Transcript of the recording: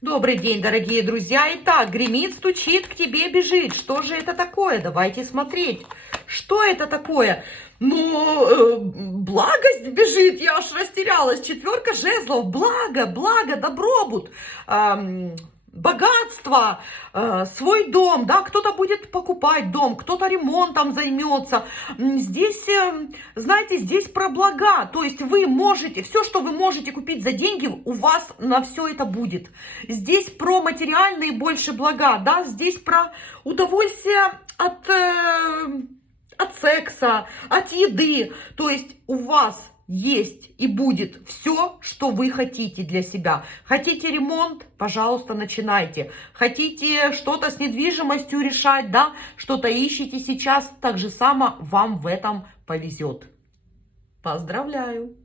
Добрый день, дорогие друзья. Итак, гремит, стучит, к тебе бежит. Что же это такое? Давайте смотреть. Что это такое? Благость бежит, я аж растерялась. Четверка жезлов, благо, добробут, богатство, свой дом, да, кто-то будет покупать дом, кто-то ремонтом займется. Здесь, знаете, здесь про блага, то есть вы можете, все, что вы можете купить за деньги, у вас на все это будет. Здесь про материальные больше блага, да, здесь про удовольствие от секса, от еды, то есть у вас есть и будет все, что вы хотите для себя. Хотите ремонт? Пожалуйста, начинайте. Хотите что-то с недвижимостью решать, да? Что-то ищете сейчас? Так же само вам в этом повезет. Поздравляю!